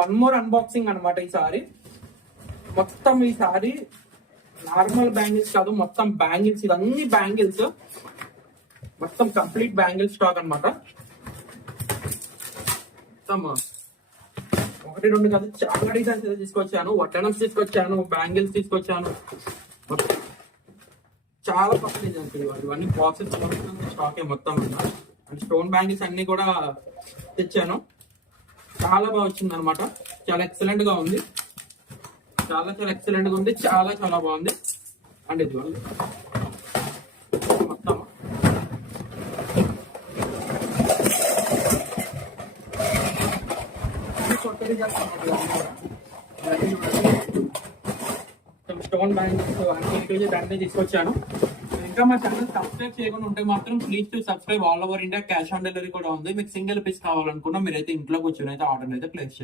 One more unboxing అనమాట ఈసారి. మొత్తం ఈసారి నార్మల్ బ్యాంగిల్స్ కాదు, మొత్తం బ్యాంగిల్స్, ఇవన్నీ బ్యాంగిల్స్, మొత్తం కంప్లీట్ బ్యాంగిల్ స్టాక్ అనమాట. మొత్తం 1, 2 కాదు, చాలా డిజైన్స్ అయితే తీసుకొచ్చాను. వడ్డనమ్స్ తీసుకొచ్చాను, బ్యాంగిల్స్ తీసుకొచ్చాను, చాలా కొత్త డిజైన్స్ ఇవన్నీ బాక్సెస్ స్టాక్ మొత్తం అన్నమాట. అండ్ స్టోన్ బ్యాంగిల్స్ అన్ని కూడా తెచ్చాను. చాలా బాగా వచ్చింది అనమాట. చాలా ఎక్సలెంట్ గా ఉంది, చాలా ఎక్సలెంట్ గా ఉంది, చాలా బాగుంది. అండ్ ఇది మొత్తం కొత్త డిజైన్స్ స్టోన్ బ్యాంగిల్స్ అన్ని తీసుకొచ్చాను. ఇంకా మా ఛానల్ సబ్స్క్రైబ్ చేయకుండా ఉంటే మాత్రం please to subscribe. All over India cash on delivery కూడా ఉంది. మీకు సింగిల్ పీస్ కావాలనుకున్నా మీరైతే ఇంట్లో కూర్చొని అయితే ఆర్డర్ అయితే ప్లేస్ చేయండి.